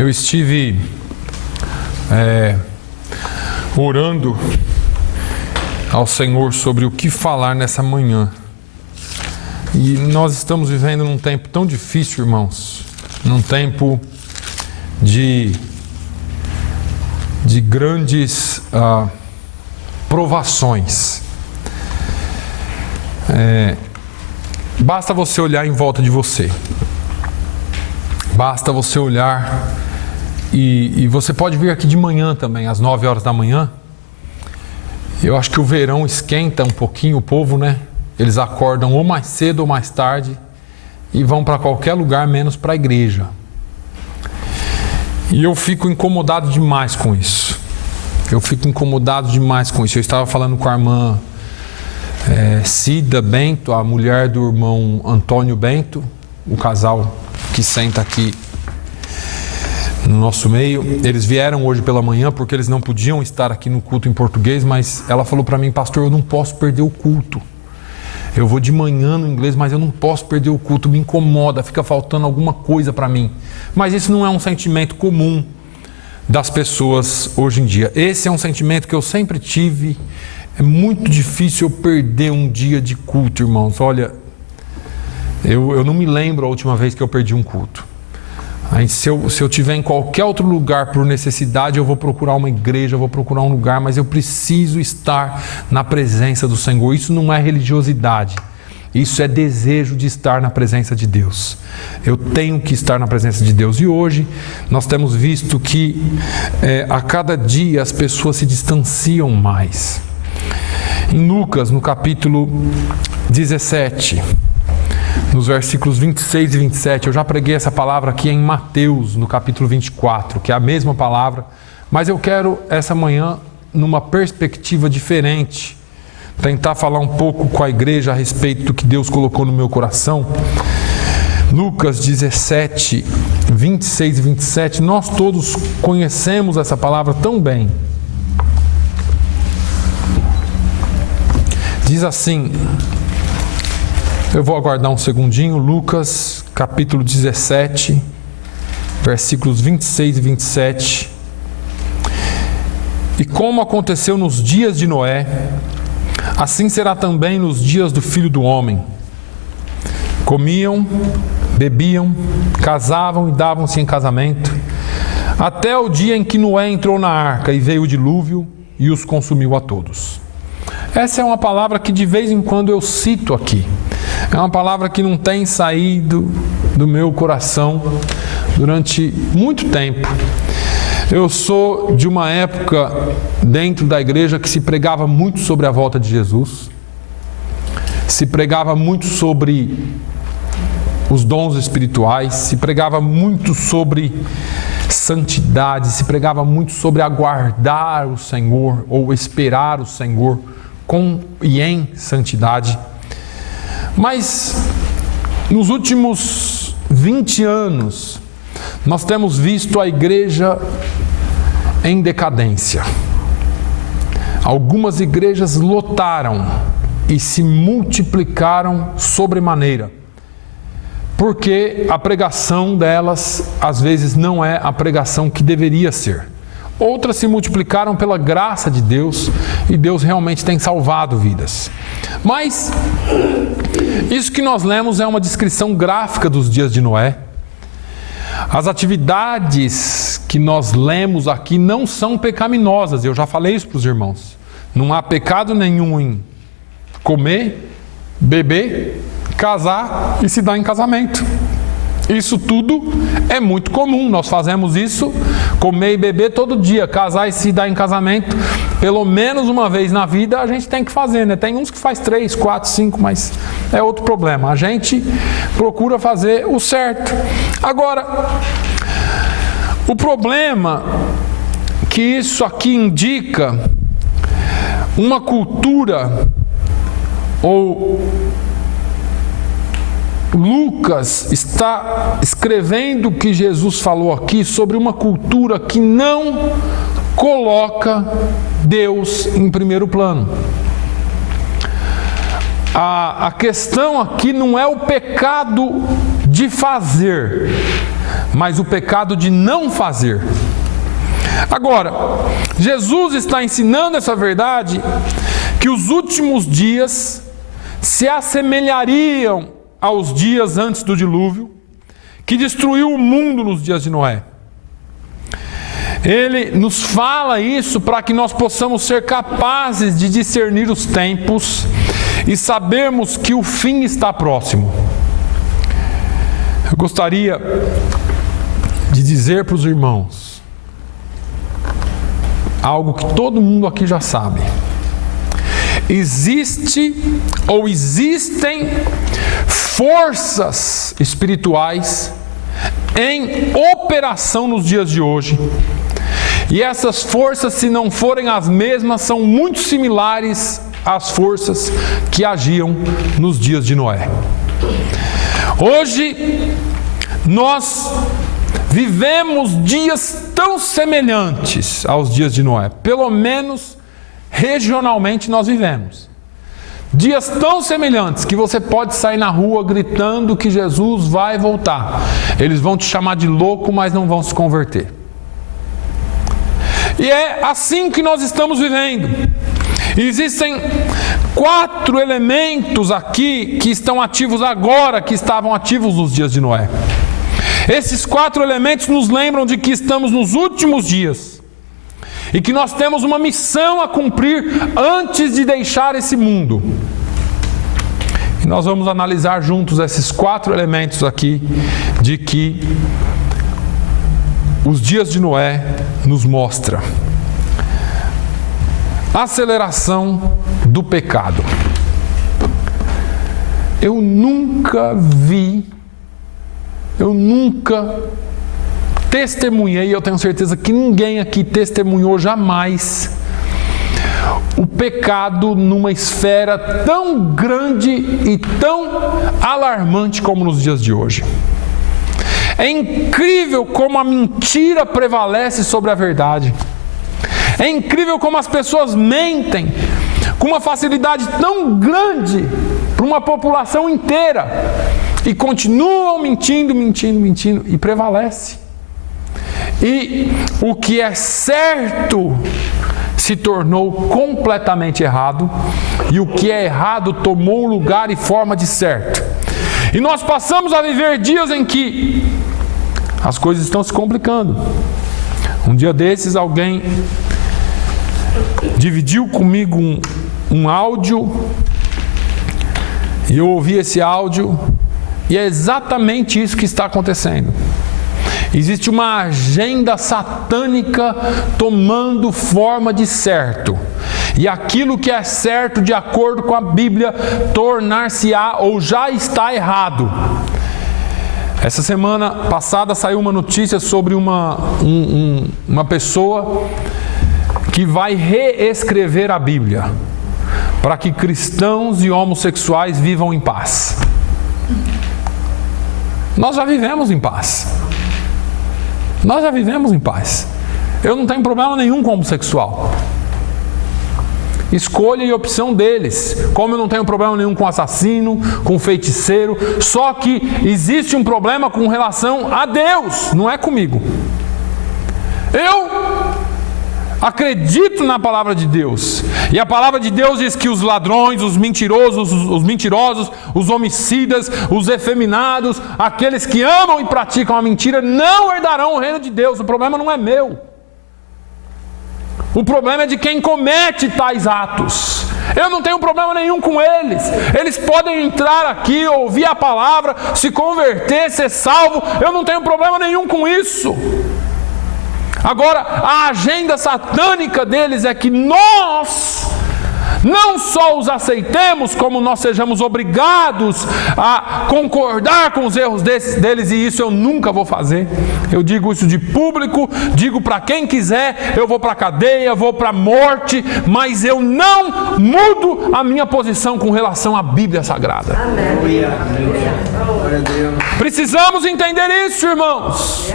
Eu estive orando ao Senhor sobre o que falar nessa manhã. E nós estamos vivendo num tempo tão difícil, irmãos, num tempo de grandes provações. Basta você olhar em volta de você. Basta você olhar e você pode vir aqui de manhã também, às 9 horas da manhã. Eu acho que o verão esquenta um pouquinho o povo, né? Eles acordam ou mais cedo ou mais tarde e vão para qualquer lugar menos para a igreja. E eu fico incomodado demais com isso. Eu estava falando com a irmã Cida Bento, a mulher do irmão Antônio Bento, o casal que senta aqui no nosso meio. Eles vieram hoje pela manhã porque eles não podiam estar aqui no culto em português, mas ela falou para mim: pastor, eu não posso perder o culto. Eu vou de manhã no inglês, mas eu não posso perder o culto, me incomoda, fica faltando alguma coisa para mim. Mas isso não é um sentimento comum das pessoas hoje em dia. Esse é um sentimento que eu sempre tive. É muito difícil eu perder um dia de culto, irmãos. Olha, eu não me lembro a última vez que eu perdi um culto. Aí, se eu estiver em qualquer outro lugar por necessidade, eu vou procurar uma igreja, eu vou procurar um lugar, mas eu preciso estar na presença do Senhor. Isso não é religiosidade, isso é desejo de estar na presença de Deus. Eu tenho que estar na presença de Deus. E hoje nós temos visto que a cada dia as pessoas se distanciam mais. Em Lucas, no capítulo 17... nos versículos 26 e 27, eu já preguei essa palavra aqui em Mateus, no capítulo 24, que é a mesma palavra, mas eu quero essa manhã, numa perspectiva diferente, tentar falar um pouco com a igreja a respeito do que Deus colocou no meu coração. Lucas 17, 26 e 27, nós todos conhecemos essa palavra tão bem. Diz assim... Eu vou aguardar um segundinho. Lucas, capítulo 17, versículos 26 e 27. E como aconteceu nos dias de Noé, assim será também nos dias do Filho do Homem. Comiam, bebiam, casavam e davam-se em casamento, até o dia em que Noé entrou na arca e veio o dilúvio e os consumiu a todos. Essa é uma palavra que de vez em quando eu cito aqui. É uma palavra que não tem saído do meu coração durante muito tempo. Eu sou de uma época dentro da igreja que se pregava muito sobre a volta de Jesus, se pregava muito sobre os dons espirituais, se pregava muito sobre santidade, se pregava muito sobre aguardar o Senhor ou esperar o Senhor com e em santidade. Mas nos últimos 20 anos, nós temos visto a igreja em decadência. Algumas igrejas lotaram e se multiplicaram sobremaneira, porque a pregação delas, às vezes, não é a pregação que deveria ser. Outras se multiplicaram pela graça de Deus e Deus realmente tem salvado vidas. Mas isso que nós lemos é uma descrição gráfica dos dias de Noé. As atividades que nós lemos aqui não são pecaminosas, eu já falei isso para os irmãos. Não há pecado nenhum em comer, beber, casar e se dar em casamento. Isso tudo é muito comum, nós fazemos isso, comer e beber todo dia, casar e se dar em casamento, pelo menos uma vez na vida a gente tem que fazer, né? Tem uns que faz 3, 4, 5, mas é outro problema. A gente procura fazer o certo. Agora, o problema que isso aqui indica, uma cultura ou... Lucas está escrevendo que Jesus falou aqui sobre uma cultura que não coloca Deus em primeiro plano. A questão aqui não é o pecado de fazer, mas o pecado de não fazer. Agora, Jesus está ensinando essa verdade, que os últimos dias se assemelhariam aos dias antes do dilúvio, que destruiu o mundo nos dias de Noé. Ele nos fala isso para que nós possamos ser capazes de discernir os tempos e sabermos que o fim está próximo. Eu gostaria de dizer para os irmãos algo que todo mundo aqui já sabe. Existem forças espirituais em operação nos dias de hoje. E essas forças, se não forem as mesmas, são muito similares às forças que agiam nos dias de Noé. Hoje, nós vivemos dias tão semelhantes aos dias de Noé. Pelo menos, regionalmente, nós vivemos. Dias tão semelhantes que você pode sair na rua gritando que Jesus vai voltar. Eles vão te chamar de louco, mas não vão se converter. E é assim que nós estamos vivendo. Existem 4 elementos aqui que estão ativos agora, que estavam ativos nos dias de Noé. Esses 4 elementos nos lembram de que estamos nos últimos dias e que nós temos uma missão a cumprir antes de deixar esse mundo. E nós vamos analisar juntos esses 4 elementos aqui, de que os dias de Noé nos mostra a aceleração do pecado. Eu nunca testemunhei, eu tenho certeza que ninguém aqui testemunhou jamais, o pecado numa esfera tão grande e tão alarmante como nos dias de hoje. É incrível como a mentira prevalece sobre a verdade. É incrível como as pessoas mentem com uma facilidade tão grande para uma população inteira e continuam mentindo e prevalece. E o que é certo se tornou completamente errado e o que é errado tomou lugar e forma de certo. E nós passamos a viver dias em que as coisas estão se complicando. Um dia desses alguém dividiu comigo um áudio e eu ouvi esse áudio e é exatamente isso que está acontecendo. Existe uma agenda satânica tomando forma de certo. E aquilo que é certo, de acordo com a Bíblia, tornar-se-á ou já está errado. Essa semana passada saiu uma notícia sobre uma pessoa que vai reescrever a Bíblia para que cristãos e homossexuais vivam em paz. Nós já vivemos em paz. Nós já vivemos em paz. Eu não tenho problema nenhum com homossexual. Escolha e opção deles. Como eu não tenho problema nenhum com assassino, com feiticeiro. Só que existe um problema com relação a Deus, não é comigo. Eu acredito na palavra de Deus. E a palavra de Deus diz que os ladrões, os mentirosos, os homicidas, os efeminados, aqueles que amam e praticam a mentira, não herdarão o reino de Deus. O problema não é meu. O problema é de quem comete tais atos. Eu não tenho problema nenhum com eles. Eles podem entrar aqui, ouvir a palavra, se converter, ser salvo. Eu não tenho problema nenhum com isso. Agora, a agenda satânica deles é que nós não só os aceitemos, como nós sejamos obrigados a concordar com os erros deles, e isso eu nunca vou fazer. Eu digo isso de público, digo para quem quiser, eu vou para a cadeia, vou para a morte, mas eu não mudo a minha posição com relação à Bíblia Sagrada. Amém. Precisamos entender isso, irmãos.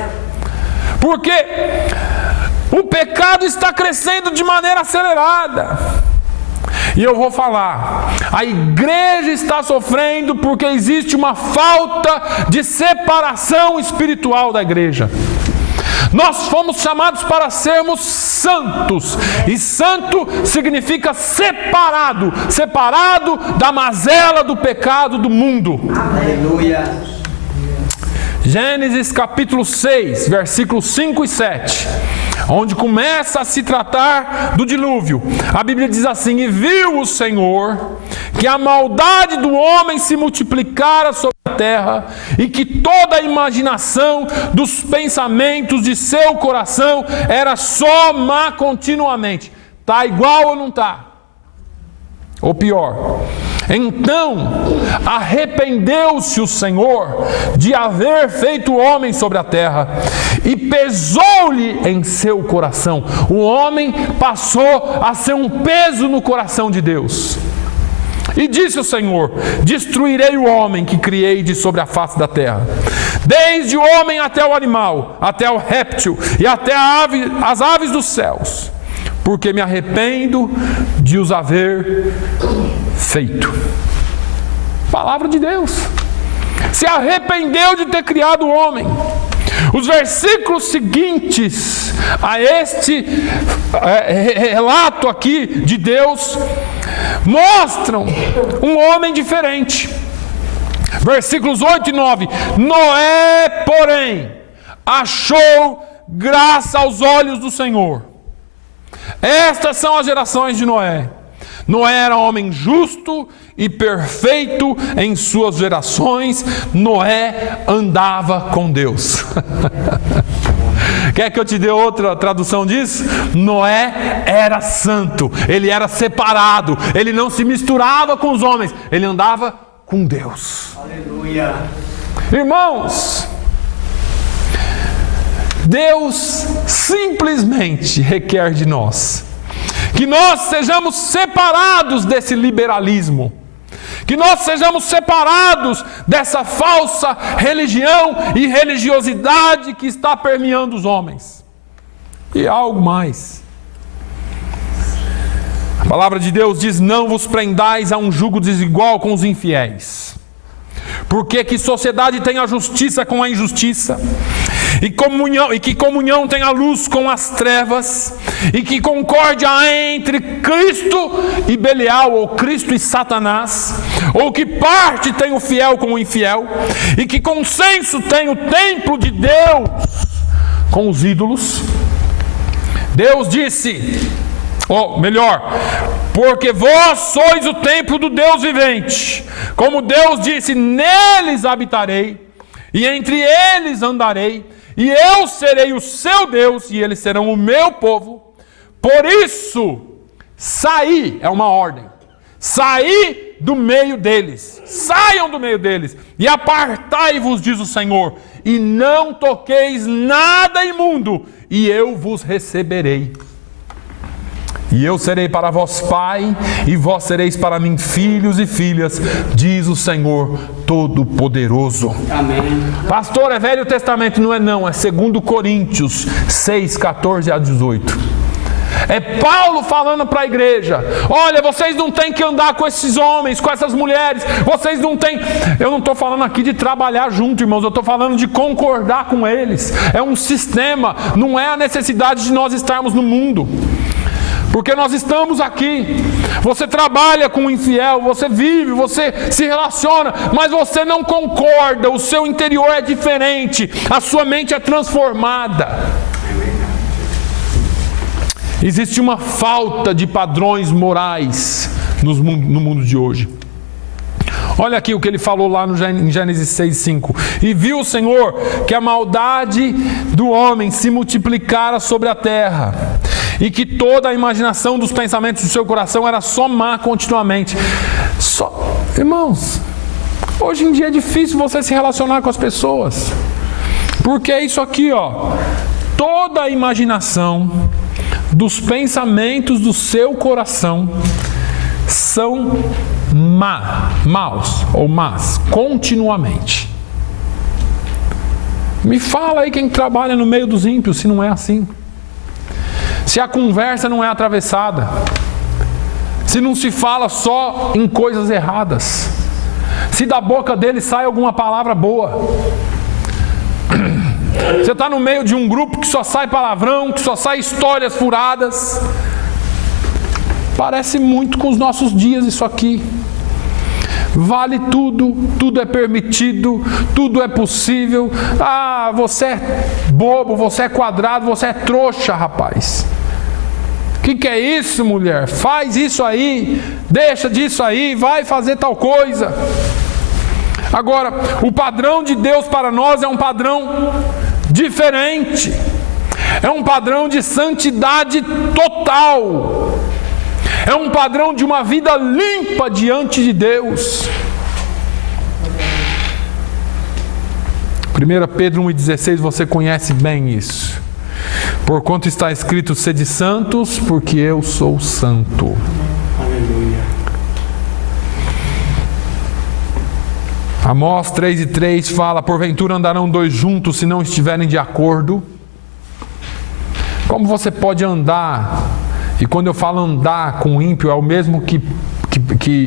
Porque o pecado está crescendo de maneira acelerada. E eu vou falar, a igreja está sofrendo porque existe uma falta de separação espiritual da igreja. Nós fomos chamados para sermos santos, e santo significa separado, separado da mazela do pecado do mundo. Aleluia. Gênesis capítulo 6, versículos 5 e 7, onde começa a se tratar do dilúvio. A Bíblia diz assim: e viu o Senhor que a maldade do homem se multiplicara sobre a terra, e que toda a imaginação dos pensamentos de seu coração era só má continuamente. Está igual ou não está? Ou pior, então arrependeu-se o Senhor de haver feito o homem sobre a terra, e pesou-lhe em seu coração. O homem passou a ser um peso no coração de Deus. E disse o Senhor: destruirei o homem que criei de sobre a face da terra, desde o homem até o animal, até o réptil e até as aves dos céus, porque me arrependo de os haver feito. Palavra de Deus. Se arrependeu de ter criado o homem. Os versículos seguintes a este relato aqui de Deus mostram um homem diferente. Versículos 8 e 9. Noé, porém, achou graça aos olhos do Senhor. Estas são as gerações de Noé. Noé era homem justo e perfeito em suas gerações. Noé andava com Deus. Quer que eu te dê outra tradução disso? Noé era santo, ele era separado, ele não se misturava com os homens, ele andava com Deus. Aleluia. Irmãos, Deus simplesmente requer de nós que nós sejamos separados desse liberalismo, que nós sejamos separados dessa falsa religião e religiosidade que está permeando os homens. E algo mais. A palavra de Deus diz: não vos prendais a um jugo desigual com os infiéis. Porque que sociedade tem a justiça com a injustiça? E que comunhão tem a luz com as trevas? E que concórdia há entre Cristo e Belial, ou Cristo e Satanás? Ou que parte tem o fiel com o infiel? E que consenso tem o templo de Deus com os ídolos? Deus disse, ou melhor, porque vós sois o templo do Deus vivente. Como Deus disse, neles habitarei, e entre eles andarei, e eu serei o seu Deus, e eles serão o meu povo. Por isso, saí, é uma ordem, saí do meio deles, saiam do meio deles, e apartai-vos, diz o Senhor, e não toqueis nada imundo, e eu vos receberei. E eu serei para vós pai, e vós sereis para mim filhos e filhas, diz o Senhor Todo-Poderoso. Amém. Pastor, é Velho Testamento? Não é não, é 2 Coríntios 6, 14 a 18. É Paulo falando para a igreja: olha, vocês não têm que andar com esses homens, com essas mulheres, vocês não têm... Eu não estou falando aqui de trabalhar junto, irmãos, eu estou falando de concordar com eles. É um sistema, não é a necessidade de nós estarmos no mundo. Porque nós estamos aqui, você trabalha com o infiel, você vive, você se relaciona, mas você não concorda, o seu interior é diferente, a sua mente é transformada. Existe uma falta de padrões morais no mundo de hoje. Olha aqui o que ele falou lá em Gênesis 6:5. E viu o Senhor que a maldade do homem se multiplicara sobre a terra, e que toda a imaginação dos pensamentos do seu coração era só má continuamente. Irmãos, hoje em dia é difícil você se relacionar com as pessoas, porque é isso aqui, ó. Toda a imaginação dos pensamentos do seu coração são maus ou más, continuamente. Me fala aí quem trabalha no meio dos ímpios, se não é assim. Se a conversa não é atravessada, se não se fala só em coisas erradas, se da boca dele sai alguma palavra boa. Você está no meio de um grupo que só sai palavrão, que só sai histórias furadas. Parece muito com os nossos dias isso aqui. Vale tudo, tudo é permitido, tudo é possível. Ah, você é bobo, você é quadrado, você é trouxa, rapaz. O que é isso, mulher? Faz isso aí, deixa disso aí, vai fazer tal coisa. Agora, o padrão de Deus para nós é um padrão diferente. É um padrão de santidade total. É um padrão de uma vida limpa diante de Deus. 1 Pedro 1,16, você conhece bem isso. Porquanto está escrito, sede santos, porque eu sou santo. Aleluia. Amós 3,3 fala, porventura andarão dois juntos se não estiverem de acordo? Como você pode andar? E quando eu falo andar com o ímpio, é o mesmo que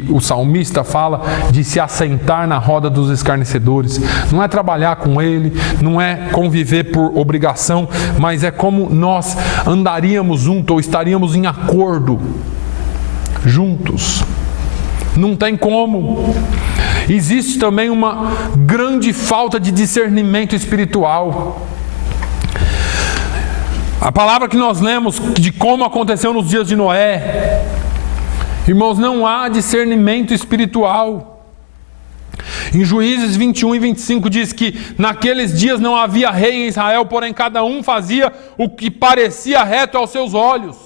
o salmista fala de se assentar na roda dos escarnecedores. Não é trabalhar com ele, não é conviver por obrigação, mas é como nós andaríamos juntos ou estaríamos em acordo juntos. Não tem como. Existe também uma grande falta de discernimento espiritual. A palavra que nós lemos de como aconteceu nos dias de Noé, irmãos, não há discernimento espiritual. Em Juízes 21 e 25 diz que naqueles dias não havia rei em Israel, porém cada um fazia o que parecia reto aos seus olhos.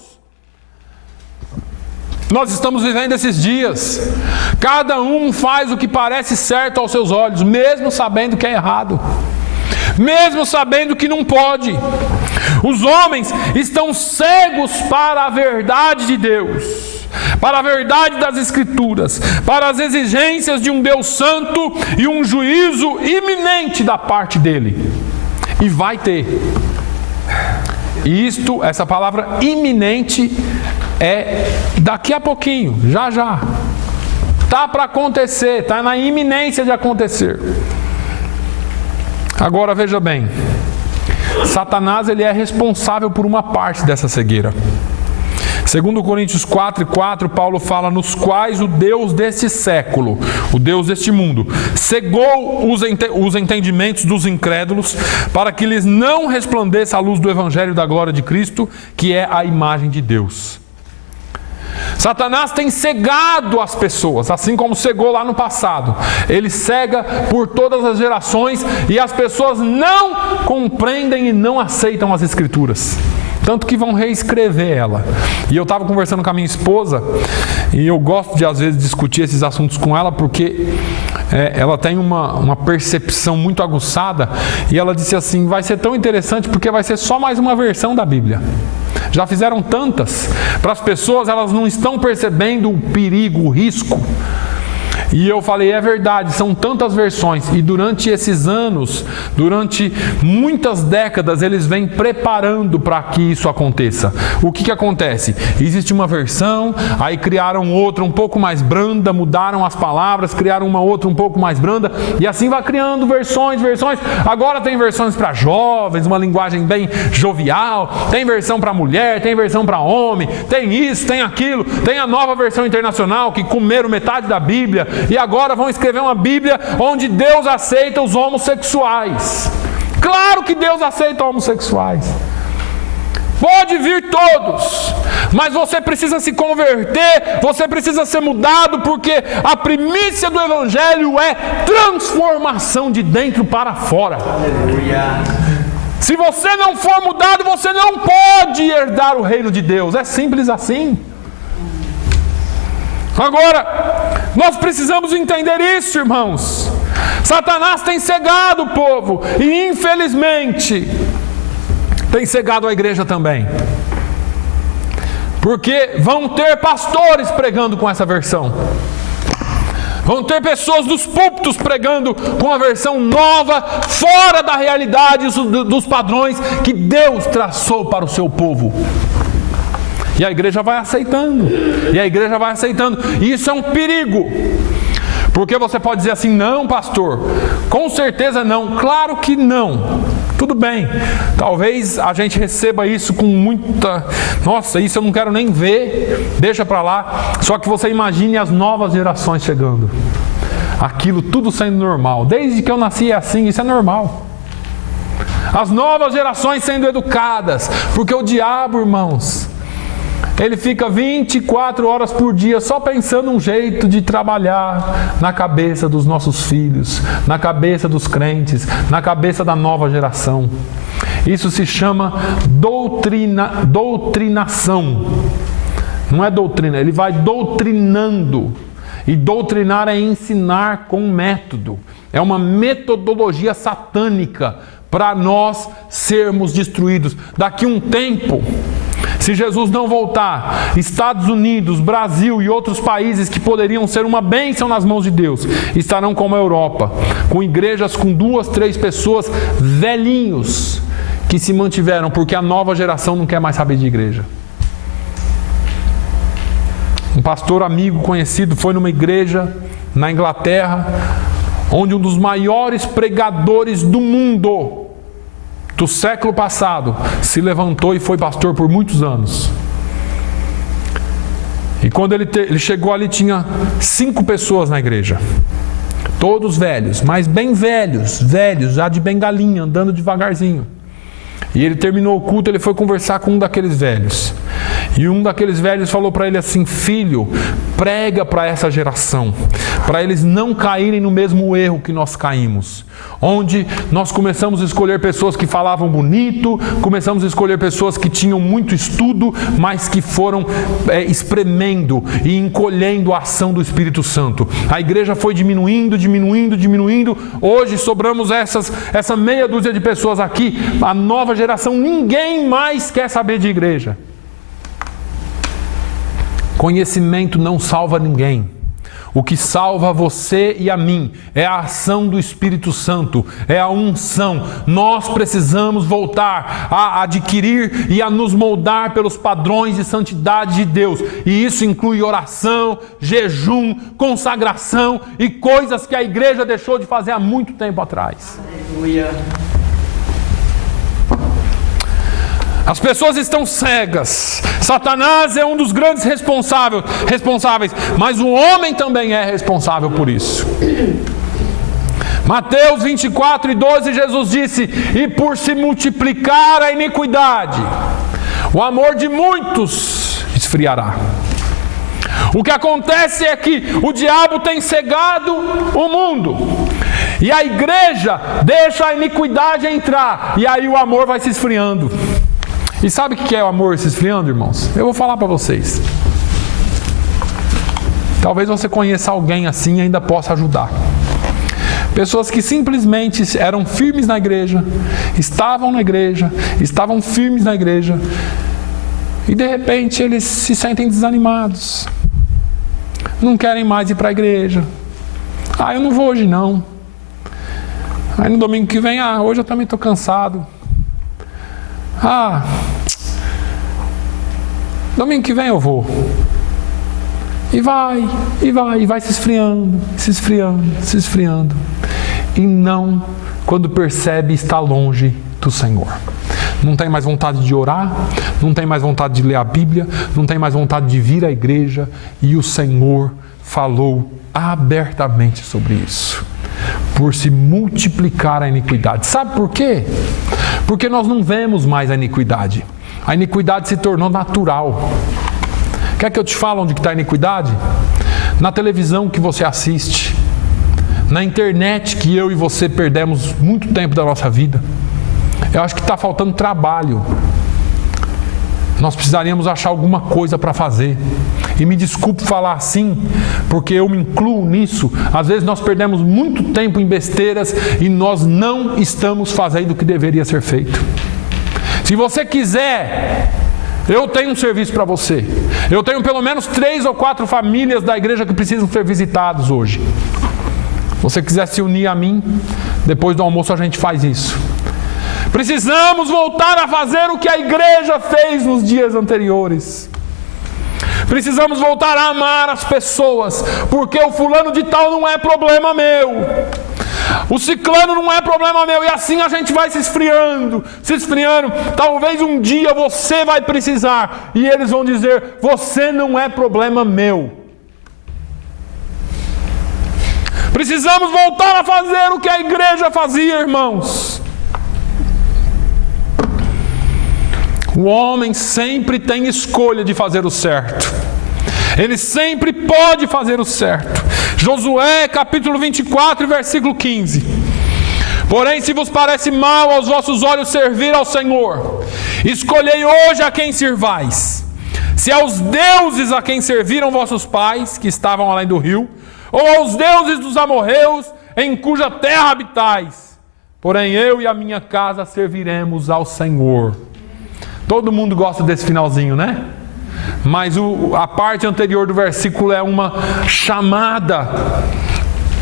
Nós estamos vivendo esses dias. Cada um faz o que parece certo aos seus olhos, mesmo sabendo que é errado, mesmo sabendo que não pode. Os homens estão cegos para a verdade de Deus, para a verdade das Escrituras, para as exigências de um Deus santo e um juízo iminente da parte dele. E vai ter. E essa palavra iminente é daqui a pouquinho, já já. Está para acontecer, está na iminência de acontecer. Agora veja bem, Satanás ele é responsável por uma parte dessa cegueira. Segundo Coríntios 4:4, Paulo fala, nos quais o Deus deste século, o Deus deste mundo, cegou os entendimentos dos incrédulos, para que lhes não resplandeça a luz do Evangelho da glória de Cristo, que é a imagem de Deus. Satanás tem cegado as pessoas, assim como cegou lá no passado. Ele cega por todas as gerações e as pessoas não compreendem e não aceitam as Escrituras. Tanto que vão reescrever ela. E eu estava conversando com a minha esposa, e eu gosto de às vezes discutir esses assuntos com ela, porque ela tem uma percepção muito aguçada, e ela disse assim, vai ser tão interessante porque vai ser só mais uma versão da Bíblia. Já fizeram tantas, para as pessoas elas não estão percebendo o perigo, o risco. E eu falei, é verdade, são tantas versões, e durante esses anos, durante muitas décadas, eles vêm preparando para que isso aconteça. O que acontece? Existe uma versão, aí criaram outra um pouco mais branda, mudaram as palavras, criaram uma outra um pouco mais branda, e assim vai criando versões. Agora tem versões para jovens, uma linguagem bem jovial, tem versão para mulher, tem versão para homem, tem isso, tem aquilo, tem a nova versão internacional, que comeram metade da Bíblia, e agora vão escrever uma Bíblia onde Deus aceita os homossexuais. Claro que Deus aceita homossexuais. Pode vir todos, mas você precisa se converter, você precisa ser mudado, porque a primícia do Evangelho é transformação de dentro para fora. Aleluia. Se você não for mudado, você não pode herdar o reino de Deus. É simples assim. Agora, nós precisamos entender isso, irmãos. Satanás tem cegado o povo e, infelizmente, tem cegado a igreja também. Porque vão ter pastores pregando com essa versão. Vão ter pessoas dos púlpitos pregando com a versão nova, fora da realidade dos padrões que Deus traçou para o seu povo. E a igreja vai aceitando. E a igreja vai aceitando. E isso é um perigo. Porque você pode dizer assim, não, pastor, com certeza não. Claro que não. Tudo bem. Talvez a gente receba isso com muita... Nossa, isso eu não quero nem ver. Deixa para lá. Só que você imagine as novas gerações chegando. Aquilo tudo sendo normal. Desde que eu nasci é assim, isso é normal. As novas gerações sendo educadas. Porque o diabo, irmãos... Ele fica 24 horas por dia só pensando um jeito de trabalhar na cabeça dos nossos filhos, na cabeça dos crentes, na cabeça da nova geração. Isso se chama doutrinação. Não é doutrina, ele vai doutrinando. E doutrinar é ensinar com método. É uma metodologia satânica para nós sermos destruídos. Daqui a um tempo... Se Jesus não voltar, Estados Unidos, Brasil e outros países que poderiam ser uma bênção nas mãos de Deus, estarão como a Europa, com igrejas com 2, 3 pessoas, velhinhos, que se mantiveram, porque a nova geração não quer mais saber de igreja. Um pastor amigo conhecido foi numa igreja na Inglaterra, onde um dos maiores pregadores do mundo, do século passado, se levantou e foi pastor por muitos anos. E quando ele chegou ali, tinha 5 pessoas na igreja. Todos velhos, mas bem velhos, já de bengalinha, andando devagarzinho. E ele terminou o culto, ele foi conversar com um daqueles velhos. E um daqueles velhos falou para ele assim, filho, prega para essa geração, para eles não caírem no mesmo erro que nós caímos. Onde nós começamos a escolher pessoas que falavam bonito, começamos a escolher pessoas que tinham muito estudo, mas que foram espremendo e encolhendo a ação do Espírito Santo. A igreja foi diminuindo. Hoje sobramos essa meia dúzia de pessoas aqui. A nova geração, ninguém mais quer saber de igreja. Conhecimento não salva ninguém. O que salva você e a mim é a ação do Espírito Santo, é a unção. Nós precisamos voltar a adquirir e a nos moldar pelos padrões de santidade de Deus. E isso inclui oração, jejum, consagração e coisas que a igreja deixou de fazer há muito tempo atrás. Aleluia. As pessoas estão cegas. Satanás é um dos grandes responsáveis, mas o homem também é responsável por isso. Mateus 24:12, Jesus disse, e por se multiplicar a iniquidade, o amor de muitos esfriará. O que acontece é que o diabo tem cegado o mundo. E a igreja deixa a iniquidade entrar. E aí o amor vai se esfriando. E sabe o que é o amor se esfriando, irmãos? Eu vou falar para vocês. Talvez você conheça alguém assim e ainda possa ajudar. Pessoas que simplesmente eram firmes na igreja, estavam firmes na igreja, e de repente eles se sentem desanimados. Não querem mais ir para a igreja. Eu não vou hoje não. Aí no domingo que vem, hoje eu também estou cansado. Domingo que vem eu vou. E vai se esfriando. E não, quando percebe, está longe do Senhor. Não tem mais vontade de orar, não tem mais vontade de ler a Bíblia, não tem mais vontade de vir à igreja. E o Senhor falou abertamente sobre isso. Por se multiplicar a iniquidade. Sabe por quê? Porque nós não vemos mais a iniquidade. A iniquidade se tornou natural. Quer que eu te fale onde está a iniquidade? Na televisão que você assiste. Na internet que eu e você perdemos muito tempo da nossa vida. Eu acho que está faltando trabalho. Nós precisaríamos achar alguma coisa para fazer. E me desculpe falar assim, porque eu me incluo nisso. Às vezes nós perdemos muito tempo em besteiras e nós não estamos fazendo o que deveria ser feito. Se você quiser, eu tenho um serviço para você. Eu tenho pelo menos 3 ou 4 famílias da igreja que precisam ser visitadas hoje. Se você quiser se unir a mim, depois do almoço a gente faz isso. Precisamos voltar a fazer o que a igreja fez nos dias anteriores. Precisamos voltar a amar as pessoas, porque o fulano de tal não é problema meu, o ciclano não é problema meu, e assim a gente vai se esfriando. Talvez um dia você vai precisar, e eles vão dizer: você não é problema meu. Precisamos voltar a fazer o que a igreja fazia, irmãos. O homem sempre tem escolha de fazer o certo. Ele sempre pode fazer o certo. Josué capítulo 24, versículo 15. Porém, se vos parece mal aos vossos olhos servir ao Senhor, escolhei hoje a quem sirvais. Se aos deuses a quem serviram vossos pais, que estavam além do rio, ou aos deuses dos amorreus, em cuja terra habitais. Porém, eu e a minha casa serviremos ao Senhor. Todo mundo gosta desse finalzinho, né? Mas a parte anterior do versículo é uma chamada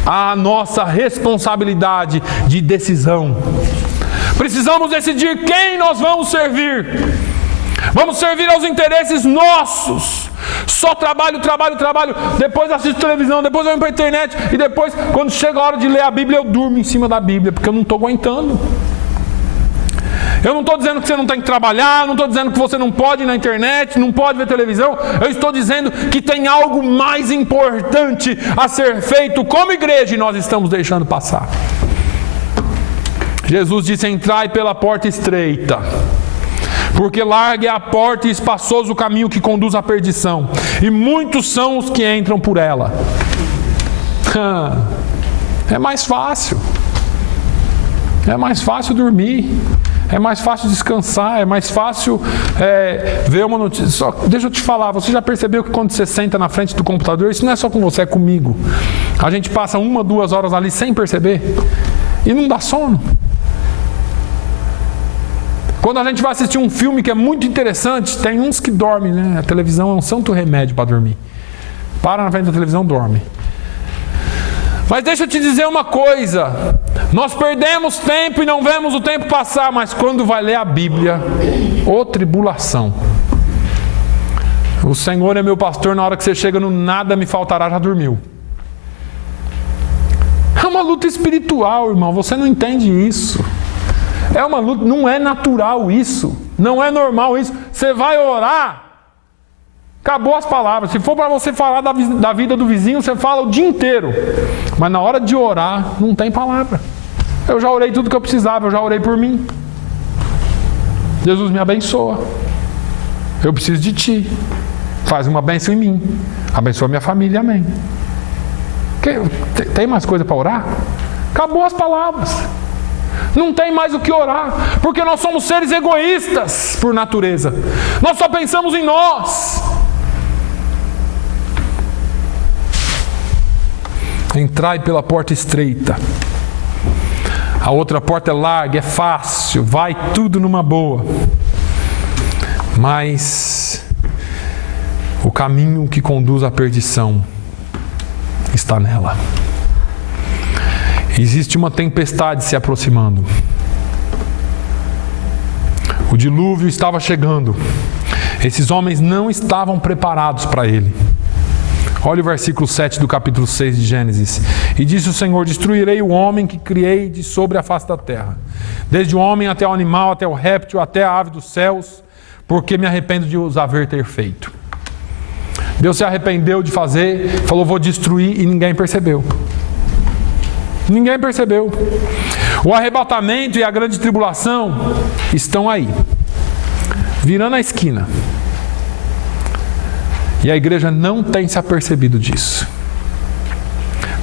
à nossa responsabilidade de decisão. Precisamos decidir quem nós vamos servir. Vamos servir aos interesses nossos. Só trabalho. Depois assisto televisão, depois eu venho para a internet. E depois, quando chega a hora de ler a Bíblia, eu durmo em cima da Bíblia, porque eu não estou aguentando. Eu não estou dizendo que você não tem que trabalhar, não estou dizendo que você não pode ir na internet, não pode ver televisão. Eu estou dizendo que tem algo mais importante a ser feito como igreja e nós estamos deixando passar. Jesus disse: entrai pela porta estreita, porque larga é a porta e espaçoso o caminho que conduz à perdição, e muitos são os que entram por ela. É mais fácil. É mais fácil dormir. É mais fácil descansar, é mais fácil ver uma notícia. Só, deixa eu te falar, você já percebeu que quando você senta na frente do computador, isso não é só com você, é comigo. A gente passa 1, 2 horas ali sem perceber e não dá sono. Quando a gente vai assistir um filme que é muito interessante, tem uns que dormem, né? A televisão é um santo remédio para dormir. Para na frente da televisão, dorme. Mas deixa eu te dizer uma coisa, nós perdemos tempo e não vemos o tempo passar, mas quando vai ler a Bíblia, ô tribulação. O Senhor é meu pastor, na hora que você chega no nada me faltará, já dormiu. É uma luta espiritual, irmão, você não entende isso. É uma luta, não é natural isso, não é normal isso. Você vai orar, acabou as palavras. Se for para você falar da vida do vizinho, você fala o dia inteiro. Mas na hora de orar, não tem palavra. Eu já orei tudo que eu precisava, eu já orei por mim. Jesus me abençoa. Eu preciso de Ti. Faz uma bênção em mim. Abençoa minha família, amém. Tem mais coisa para orar? Acabou as palavras. Não tem mais o que orar. Porque nós somos seres egoístas por natureza. Nós só pensamos em nós. Entrai pela porta estreita. A outra porta é larga, é fácil, vai tudo numa boa. Mas o caminho que conduz à perdição está nela. Existe uma tempestade se aproximando. O dilúvio estava chegando. Esses homens não estavam preparados para ele. Olha o versículo 7 do capítulo 6 de Gênesis. E disse o Senhor: destruirei o homem que criei de sobre a face da terra, desde o homem até o animal, até o réptil, até a ave dos céus, porque me arrependo de os haver ter feito. Deus se arrependeu de fazer, falou: vou destruir, e ninguém percebeu. Ninguém percebeu. O arrebatamento e a grande tribulação estão aí, virando a esquina. E a igreja não tem se apercebido disso.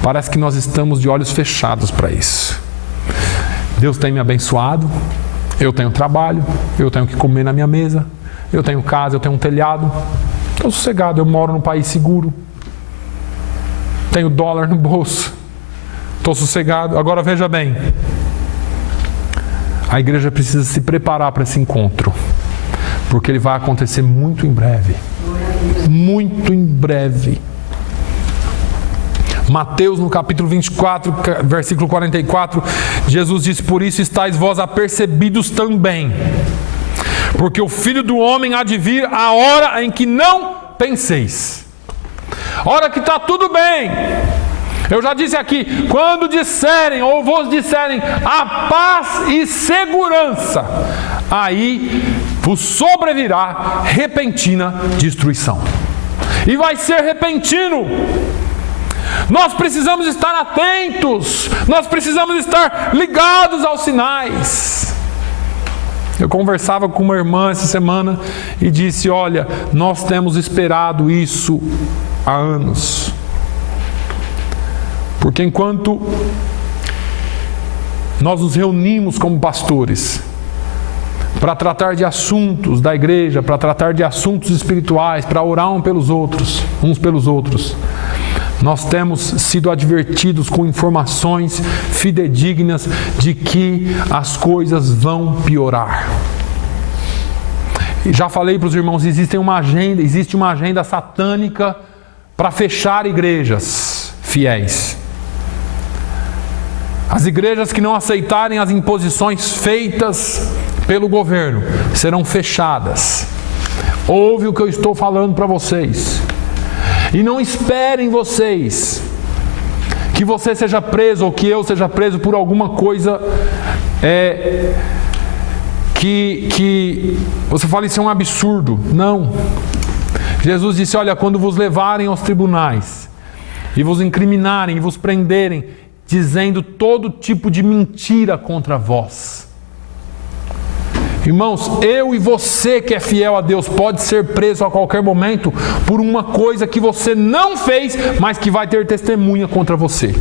Parece que nós estamos de olhos fechados para isso. Deus tem me abençoado, eu tenho trabalho, eu tenho que comer na minha mesa, eu tenho casa, eu tenho um telhado, estou sossegado, eu moro num país seguro, tenho dólar no bolso, estou sossegado. Agora veja bem, a igreja precisa se preparar para esse encontro, porque ele vai acontecer muito em breve. Muito em breve. Mateus, no capítulo 24, versículo 44, Jesus disse: por isso estáis vós apercebidos também, porque o Filho do Homem há de vir a hora em que não penseis. Hora que está tudo bem, eu já disse aqui, quando disserem ou vos disserem a paz e segurança, aí vos sobrevirá repentina destruição. E vai ser repentino. Nós precisamos estar atentos, nós precisamos estar ligados aos sinais. Eu conversava com uma irmã essa semana e disse, olha, nós temos esperado isso há anos. Porque enquanto nós nos reunimos como pastores para tratar de assuntos da igreja, para tratar de assuntos espirituais, para orar uns pelos outros, nós temos sido advertidos com informações fidedignas de que as coisas vão piorar. E já falei para os irmãos, existe uma agenda satânica para fechar igrejas fiéis. As igrejas que não aceitarem as imposições feitas pelo governo serão fechadas. Ouve o que eu estou falando para vocês. E não esperem vocês que você seja preso ou que eu seja preso por alguma coisa que você fala, isso é um absurdo. Não. Jesus disse, olha, quando vos levarem aos tribunais e vos incriminarem e vos prenderem, dizendo todo tipo de mentira contra vós. Irmãos, eu e você que é fiel a Deus pode ser preso a qualquer momento por uma coisa que você não fez, mas que vai ter testemunha contra você.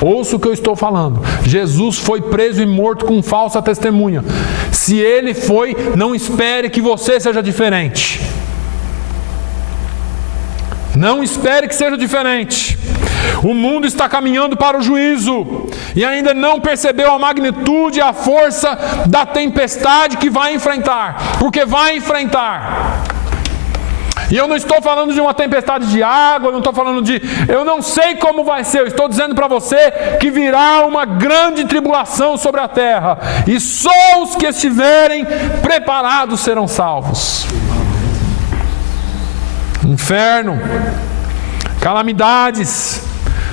Ouça o que eu estou falando. Jesus foi preso e morto com falsa testemunha. Se ele foi, não espere que você seja diferente. Não espere que seja diferente. O mundo está caminhando para o juízo e ainda não percebeu a magnitude e a força da tempestade que vai enfrentar, porque vai enfrentar. E eu não estou falando de uma tempestade de água, eu não sei como vai ser, eu estou dizendo para você que virá uma grande tribulação sobre a terra, e só os que estiverem preparados serão salvos. Inferno, calamidades,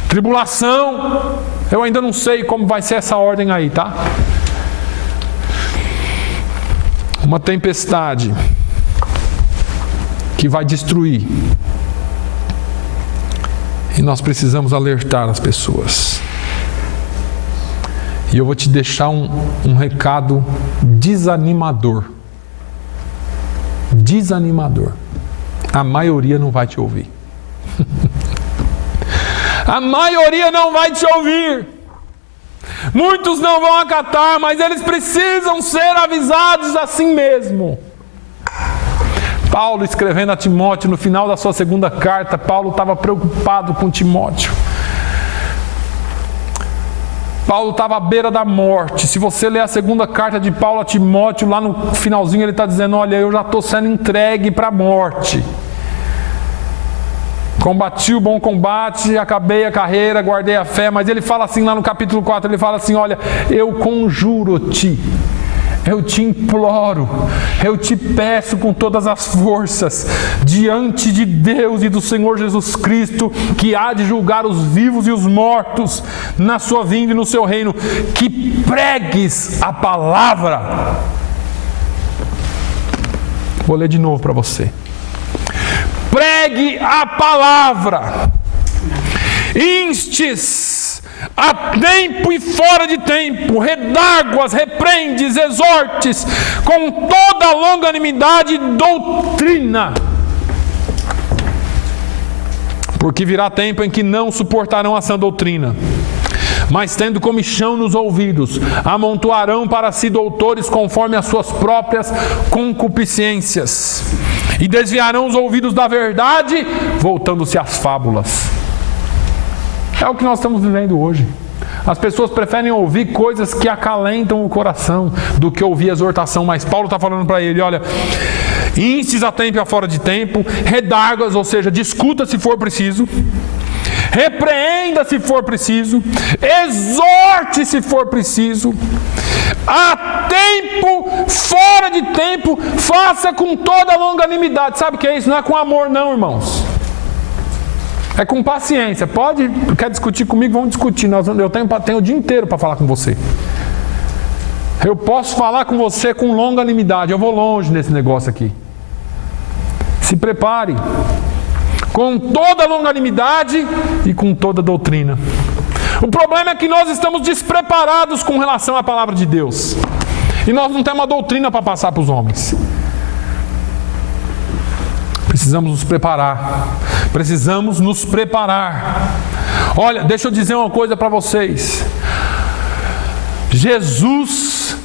tribulação, eu ainda não sei como vai ser essa ordem aí, tá? Uma tempestade que vai destruir. E nós precisamos alertar as pessoas. E eu vou te deixar um recado desanimador. Desanimador. A maioria não vai te ouvir. A maioria não vai te ouvir. Muitos não vão acatar, mas eles precisam ser avisados assim mesmo. Paulo, escrevendo a Timóteo, no final da sua segunda carta, Paulo estava preocupado com Timóteo. Paulo estava à beira da morte. Se você ler a segunda carta de Paulo a Timóteo, lá no finalzinho ele está dizendo, olha, eu já estou sendo entregue para a morte. Combati o bom combate, acabei a carreira, guardei a fé. Mas ele fala assim lá no capítulo 4, ele fala assim, olha, eu conjuro-te, eu te imploro, eu te peço com todas as forças, diante de Deus e do Senhor Jesus Cristo, que há de julgar os vivos e os mortos na sua vinda e no seu reino, que pregues a palavra. Vou ler de novo para você. Pregue a palavra, instes a tempo e fora de tempo, redarguas, repreendes, exortes, com toda longanimidade e doutrina. Porque virá tempo em que não suportarão a sã doutrina, mas tendo comichão nos ouvidos, amontoarão para si doutores conforme as suas próprias concupiscências, e desviarão os ouvidos da verdade, voltando-se às fábulas. É o que nós estamos vivendo hoje. As pessoas preferem ouvir coisas que acalentam o coração do que ouvir a exortação. Mas Paulo está falando para ele, olha, instes a tempo e a fora de tempo, redargas, ou seja, discuta se for preciso, repreenda se for preciso, exorte se for preciso, a tempo, fora de tempo, faça com toda longanimidade. Sabe o que é isso? Não é com amor não, irmãos. É com paciência. Quer discutir comigo? Vamos discutir. Eu tenho o dia inteiro para falar com você. Eu posso falar com você com longanimidade. Eu vou longe nesse negócio aqui. Se prepare. Com toda longanimidade e com toda doutrina. O problema é que nós estamos despreparados com relação à palavra de Deus. E nós não temos uma doutrina para passar para os homens. Precisamos nos preparar. Precisamos nos preparar. Olha, deixa eu dizer uma coisa para vocês. Jesus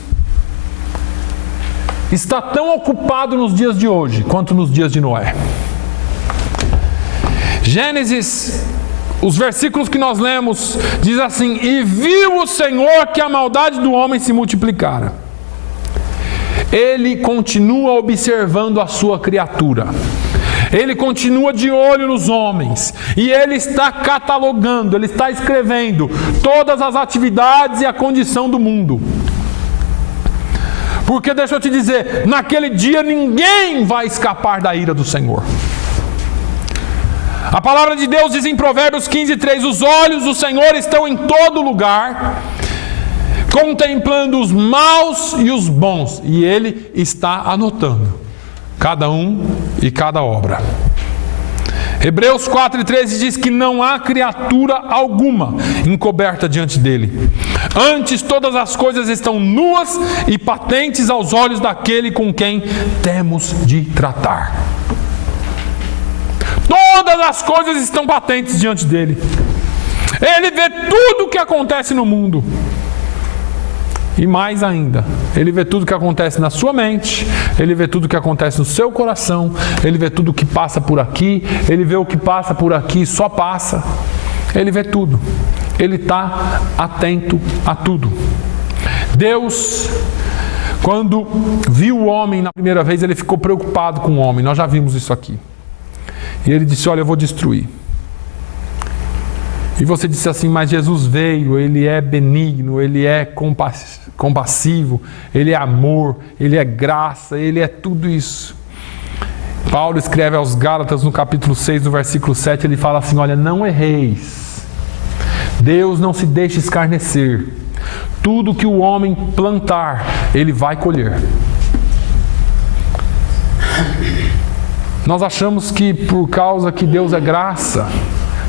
está tão ocupado nos dias de hoje quanto nos dias de Noé. Gênesis, os versículos que nós lemos, diz assim: e viu o Senhor que a maldade do homem se multiplicara. Ele continua observando a sua criatura. Ele continua de olho nos homens. E Ele está catalogando, Ele está escrevendo todas as atividades e a condição do mundo. Porque deixa eu te dizer, naquele dia ninguém vai escapar da ira do Senhor. A palavra de Deus diz em Provérbios 15:3: os olhos do Senhor estão em todo lugar, contemplando os maus e os bons, e Ele está anotando cada um e cada obra. Hebreus 4:13 diz que não há criatura alguma encoberta diante dele. Antes todas as coisas estão nuas e patentes aos olhos daquele com quem temos de tratar. Todas as coisas estão patentes diante dele. Ele vê tudo o que acontece no mundo. E mais ainda, Ele vê tudo o que acontece na sua mente, Ele vê tudo o que acontece no seu coração, Ele vê tudo o que passa por aqui, Ele vê o que passa por aqui, só passa. Ele vê tudo. Ele está atento a tudo. Deus, quando viu o homem na primeira vez, Ele ficou preocupado com o homem. Nós já vimos isso aqui. E Ele disse: olha, eu vou destruir. E você disse assim: mas Jesus veio, Ele é benigno, Ele é compassivo, Ele é amor, Ele é graça, Ele é tudo isso. Paulo escreve aos Gálatas no capítulo 6, no versículo 7, ele fala assim: olha, não erreis. Deus não se deixa escarnecer. Tudo que o homem plantar, ele vai colher. Nós achamos que por causa que Deus é graça,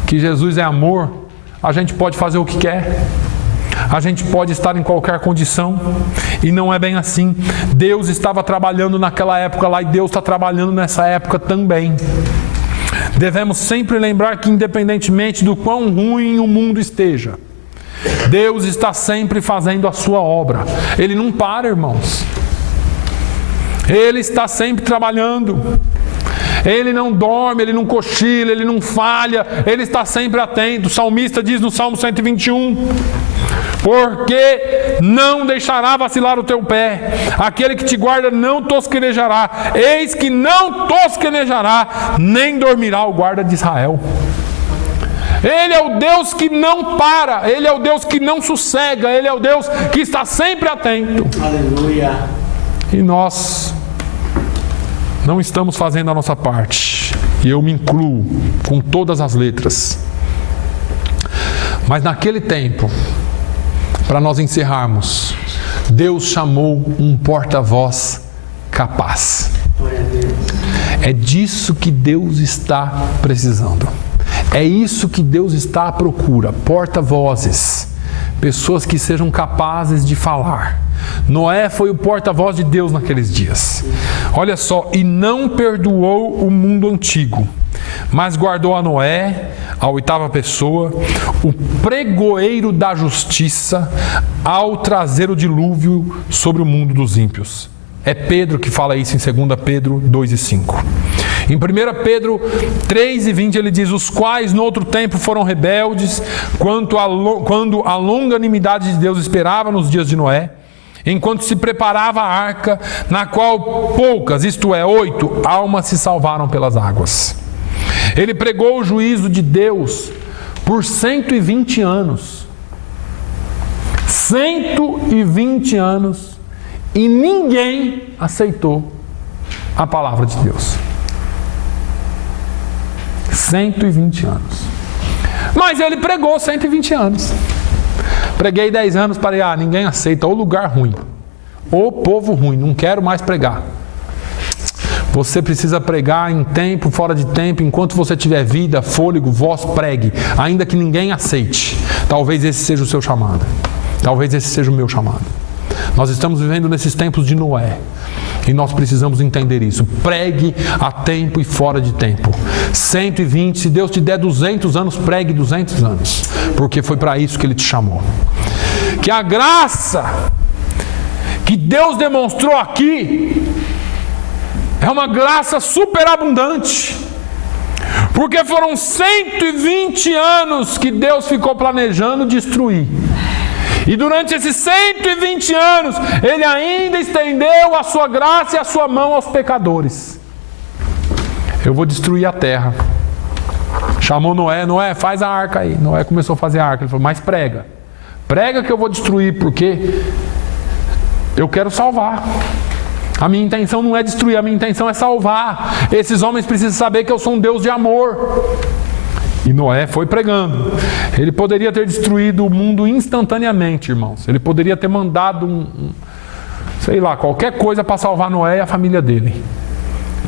que Jesus é amor, a gente pode fazer o que quer, a gente pode estar em qualquer condição, e não é bem assim. Deus estava trabalhando naquela época lá, e Deus está trabalhando nessa época também. Devemos sempre lembrar que, independentemente do quão ruim o mundo esteja, Deus está sempre fazendo a sua obra. Ele não para, irmãos. Ele está sempre trabalhando. Ele não dorme, Ele não cochila, Ele não falha, Ele está sempre atento. O salmista diz no Salmo 121: porque não deixará vacilar o teu pé, aquele que te guarda não tosquenejará, eis que não tosquenejará, nem dormirá o guarda de Israel. Ele é o Deus que não para, Ele é o Deus que não sossega, Ele é o Deus que está sempre atento. Aleluia. E nós não estamos fazendo a nossa parte, e eu me incluo com todas as letras. Mas naquele tempo, para nós encerrarmos, Deus chamou um porta-voz capaz. É disso que Deus está precisando. É isso que Deus está à procura, porta-vozes, pessoas que sejam capazes de falar. Noé foi o porta-voz de Deus naqueles dias. Olha só: e não perdoou o mundo antigo, mas guardou a Noé, a oitava pessoa, o pregoeiro da justiça, ao trazer o dilúvio sobre o mundo dos ímpios. É Pedro que fala isso em 2 Pedro 2:5. Em 1 Pedro 3:20 ele diz: os quais no outro tempo foram rebeldes, quando a longanimidade de Deus esperava nos dias de Noé, enquanto se preparava a arca, na qual poucas, isto é, 8 almas se salvaram pelas águas. Ele pregou o juízo de Deus por 120 anos. 120 anos e ninguém aceitou a palavra de Deus. 120 anos. Mas ele pregou 120 anos. Preguei 10 anos, parei, ninguém aceita, ou lugar ruim, ou povo ruim, não quero mais pregar. Você precisa pregar em tempo, fora de tempo, enquanto você tiver vida, fôlego, voz, pregue, ainda que ninguém aceite. Talvez esse seja o seu chamado. Talvez esse seja o meu chamado. Nós estamos vivendo nesses tempos de Noé. E nós precisamos entender isso. Pregue a tempo e fora de tempo. 120, se Deus te der 200 anos, pregue 200 anos. Porque foi para isso que Ele te chamou. Que a graça que Deus demonstrou aqui é uma graça superabundante. Porque foram 120 anos que Deus ficou planejando destruir. E durante esses 120 anos, Ele ainda estendeu a sua graça e a sua mão aos pecadores. Eu vou destruir a terra. Chamou Noé, Noé, faz a arca aí. Noé começou a fazer a arca. Ele falou, mas prega. Prega que eu vou destruir, porque eu quero salvar. A minha intenção não é destruir, a minha intenção é salvar. Esses homens precisam saber que eu sou um Deus de amor. E Noé foi pregando. Ele poderia ter destruído o mundo instantaneamente, irmãos. Ele poderia ter mandado qualquer coisa para salvar Noé e a família dele.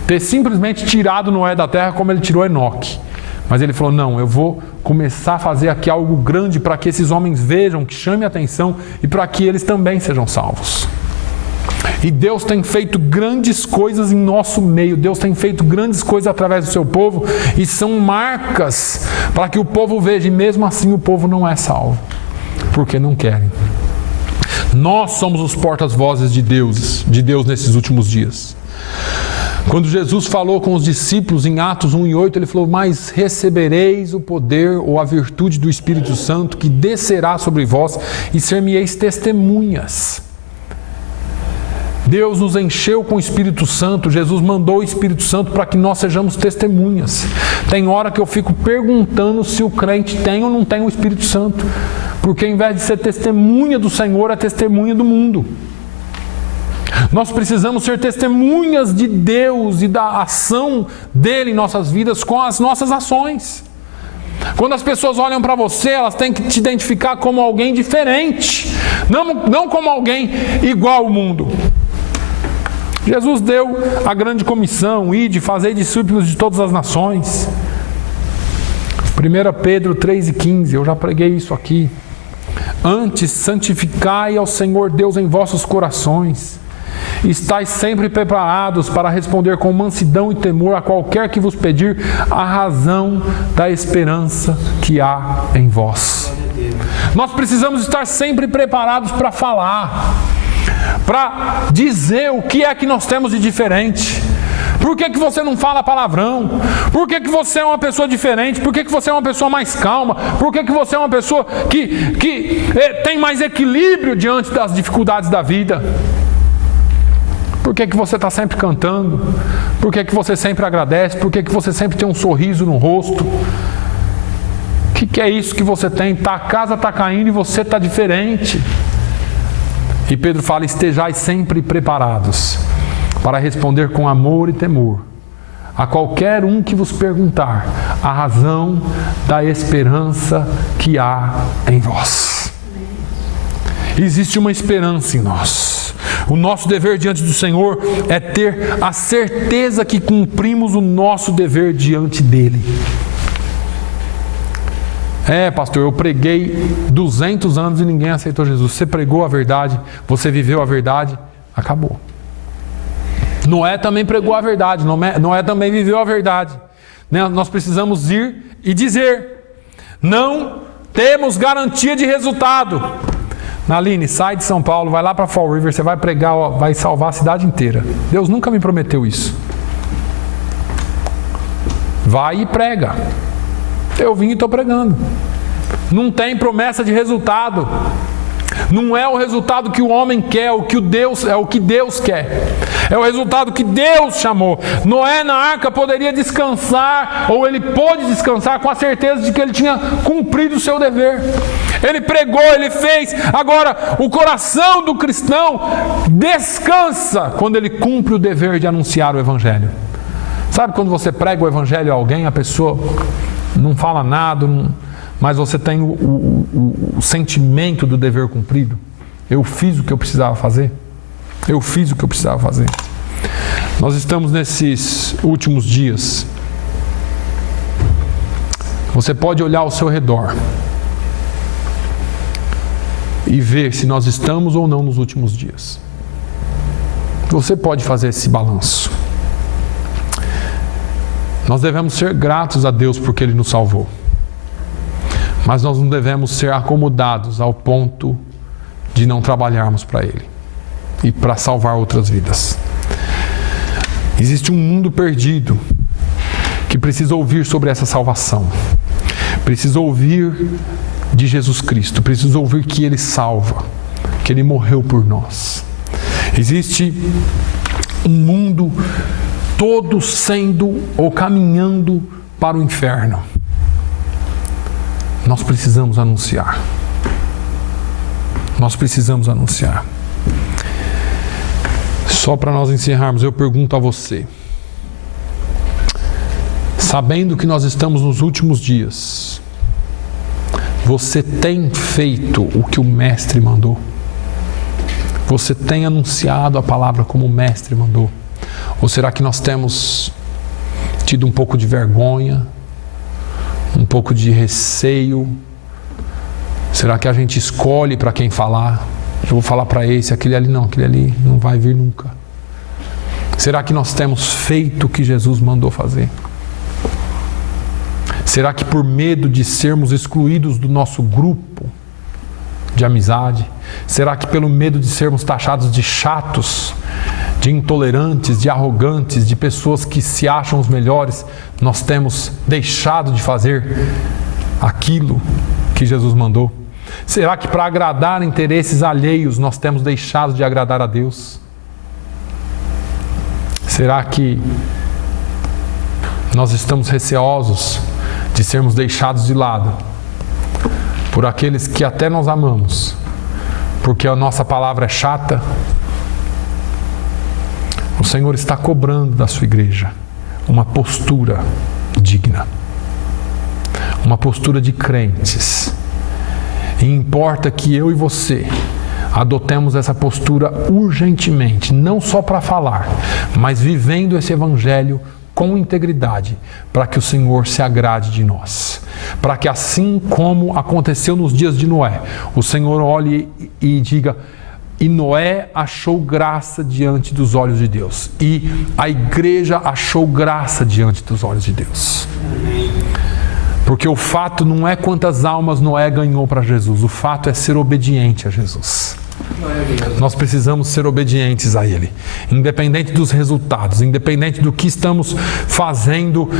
Ter simplesmente tirado Noé da terra como ele tirou Enoque. Mas ele falou, não, eu vou começar a fazer aqui algo grande para que esses homens vejam, que chame a atenção e para que eles também sejam salvos. E Deus tem feito grandes coisas em nosso meio. Deus tem feito grandes coisas através do seu povo. E são marcas para que o povo veja. E mesmo assim o povo não é salvo. Porque não querem. Nós somos os portas-vozes de Deus nesses últimos dias. Quando Jesus falou com os discípulos em Atos 1:8, Ele falou, mas recebereis o poder ou a virtude do Espírito Santo que descerá sobre vós e ser-me-eis testemunhas. Deus nos encheu com o Espírito Santo, Jesus mandou o Espírito Santo para que nós sejamos testemunhas. Tem hora que eu fico perguntando se o crente tem ou não tem o Espírito Santo, porque ao invés de ser testemunha do Senhor, é testemunha do mundo. Nós precisamos ser testemunhas de Deus e da ação dele em nossas vidas com as nossas ações. Quando as pessoas olham para você, elas têm que te identificar como alguém diferente, não como alguém igual ao mundo. Jesus deu a grande comissão, ide, fazei discípulos de todas as nações. 1 Pedro 3:15, eu já preguei isso aqui. Antes, santificai ao Senhor Deus em vossos corações. Estais sempre preparados para responder com mansidão e temor a qualquer que vos pedir a razão da esperança que há em vós. Nós precisamos estar sempre preparados para falar, para dizer o que é que nós temos de diferente. Por que você não fala palavrão? Por que você é uma pessoa diferente? Por que você é uma pessoa mais calma? Por que você é uma pessoa que tem mais equilíbrio diante das dificuldades da vida? Por que você está sempre cantando? Por que você sempre agradece? Por que você sempre tem um sorriso no rosto? O que é isso que você tem? A casa está caindo e você está diferente. E Pedro fala, estejais sempre preparados para responder com amor e temor a qualquer um que vos perguntar a razão da esperança que há em vós. Existe uma esperança em nós. O nosso dever diante do Senhor é ter a certeza que cumprimos o nosso dever diante dEle. Pastor, eu preguei 200 anos e ninguém aceitou Jesus. Você pregou a verdade, você viveu a verdade, acabou. Noé também pregou a verdade, Noé também viveu a verdade. Nós precisamos ir e dizer, não temos garantia de resultado. Naline, sai de São Paulo, vai lá para Fall River, você vai pregar, vai salvar a cidade inteira. Deus nunca me prometeu isso. Vai e prega. Eu vim e estou pregando. Não tem promessa de resultado. Não é o resultado que o homem quer, o que Deus quer. É o resultado que Deus chamou. Noé na arca poderia descansar, ou ele pôde descansar com a certeza de que ele tinha cumprido o seu dever. Ele pregou, ele fez. Agora, o coração do cristão descansa quando ele cumpre o dever de anunciar o Evangelho. Sabe quando você prega o Evangelho a alguém, a pessoa não fala nada, mas você tem o sentimento do dever cumprido? Eu fiz o que eu precisava fazer. Eu fiz o que eu precisava fazer. Nós estamos nesses últimos dias. Você pode olhar ao seu redor e ver se nós estamos ou não nos últimos dias. Você pode fazer esse balanço. Nós devemos ser gratos a Deus porque Ele nos salvou. Mas nós não devemos ser acomodados ao ponto de não trabalharmos para Ele e para salvar outras vidas. Existe um mundo perdido que precisa ouvir sobre essa salvação. Precisa ouvir de Jesus Cristo. Precisa ouvir que Ele salva, que Ele morreu por nós. Existe um mundo todo sendo ou caminhando para o inferno. Nós precisamos anunciar. Nós precisamos anunciar. Só para nós encerrarmos, eu pergunto a você, sabendo que nós estamos nos últimos dias, você tem feito o que o Mestre mandou? Você tem anunciado a palavra como o Mestre mandou? Ou será que nós temos tido um pouco de vergonha, um pouco de receio? Será que a gente escolhe para quem falar? Eu vou falar para esse, aquele ali não vai vir nunca. Será que nós temos feito o que Jesus mandou fazer? Será que por medo de sermos excluídos do nosso grupo de amizade? Será que pelo medo de sermos taxados de chatos, de intolerantes, de arrogantes, de pessoas que se acham os melhores, nós temos deixado de fazer aquilo que Jesus mandou? Será que para agradar interesses alheios nós temos deixado de agradar a Deus? Será que nós estamos receosos de sermos deixados de lado por aqueles que até nós amamos, porque a nossa palavra é chata? O Senhor está cobrando da sua igreja uma postura digna, uma postura de crentes. E importa que eu e você adotemos essa postura urgentemente, não só para falar, mas vivendo esse Evangelho com integridade, para que o Senhor se agrade de nós. Para que assim como aconteceu nos dias de Noé, o Senhor olhe e diga: e Noé achou graça diante dos olhos de Deus. E a igreja achou graça diante dos olhos de Deus. Porque o fato não é quantas almas Noé ganhou para Jesus. O fato é ser obediente a Jesus. Nós precisamos ser obedientes a Ele. Independente dos resultados, independente do que estamos fazendo,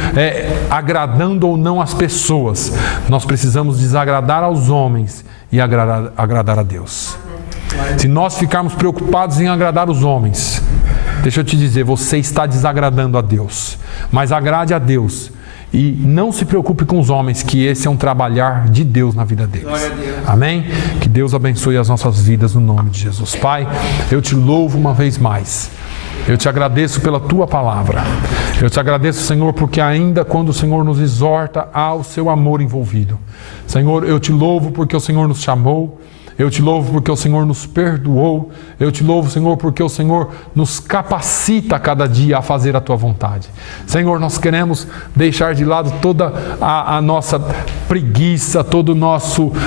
agradando ou não as pessoas. Nós precisamos desagradar aos homens e agradar a Deus. Se nós ficarmos preocupados em agradar os homens, deixa eu te dizer, você está desagradando a Deus. Mas agrade a Deus e não se preocupe com os homens, que esse é um trabalhar de Deus na vida deles. Amém? Que Deus abençoe as nossas vidas no nome de Jesus. Pai, eu te louvo uma vez mais. Eu te agradeço pela Tua palavra. Eu te agradeço, Senhor, porque ainda quando o Senhor nos exorta, há o Seu amor envolvido. Senhor, eu te louvo porque o Senhor nos chamou. Eu te louvo porque o Senhor nos perdoou. Eu te louvo, Senhor, porque o Senhor nos capacita a cada dia a fazer a Tua vontade. Senhor, nós queremos deixar de lado toda a nossa preguiça,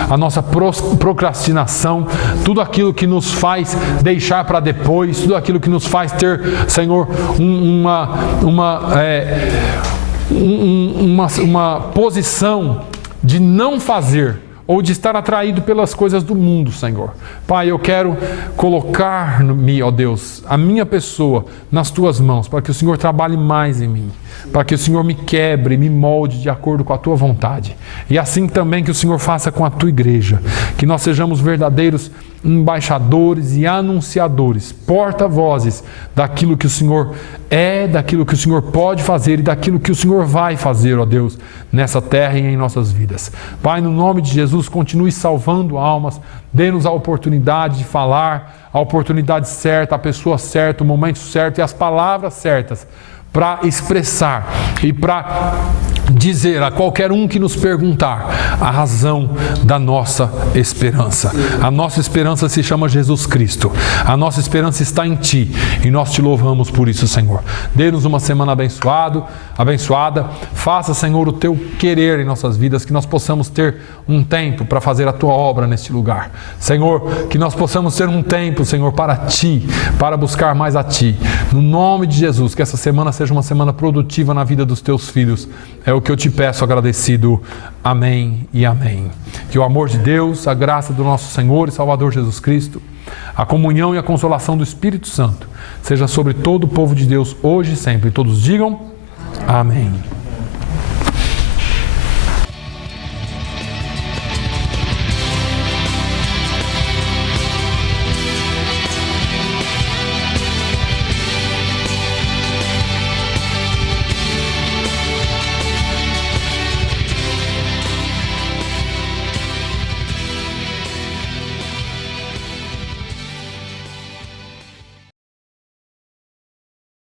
a nossa procrastinação, tudo aquilo que nos faz deixar para depois, tudo aquilo que nos faz ter, Senhor, uma posição de não fazer, ou de estar atraído pelas coisas do mundo, Senhor. Pai, eu quero colocar-me, ó Deus, a minha pessoa nas Tuas mãos, para que o Senhor trabalhe mais em mim, para que o Senhor me quebre, me molde de acordo com a Tua vontade. E assim também que o Senhor faça com a Tua igreja, que nós sejamos verdadeiros embaixadores e anunciadores, porta-vozes daquilo que o Senhor é, daquilo que o Senhor pode fazer e daquilo que o Senhor vai fazer, ó Deus, nessa terra e em nossas vidas. Pai, no nome de Jesus, continue salvando almas, dê-nos a oportunidade de falar, a oportunidade certa, a pessoa certa, o momento certo e as palavras certas para expressar e para dizer a qualquer um que nos perguntar a razão da nossa esperança. A nossa esperança se chama Jesus Cristo. A nossa esperança está em Ti e nós Te louvamos por isso, Senhor. Dê-nos uma semana abençoada. Faça, Senhor, o Teu querer em nossas vidas, que nós possamos ter um tempo para fazer a Tua obra neste lugar. Senhor, que nós possamos ter um tempo, Senhor, para Ti, para buscar mais a Ti. No nome de Jesus, que essa semana seja uma semana produtiva na vida dos Teus filhos. É o que eu Te peço agradecido. Amém e amém. Que o amor de Deus, a graça do nosso Senhor e Salvador Jesus Cristo, a comunhão e a consolação do Espírito Santo seja sobre todo o povo de Deus hoje e sempre. E todos digam amém.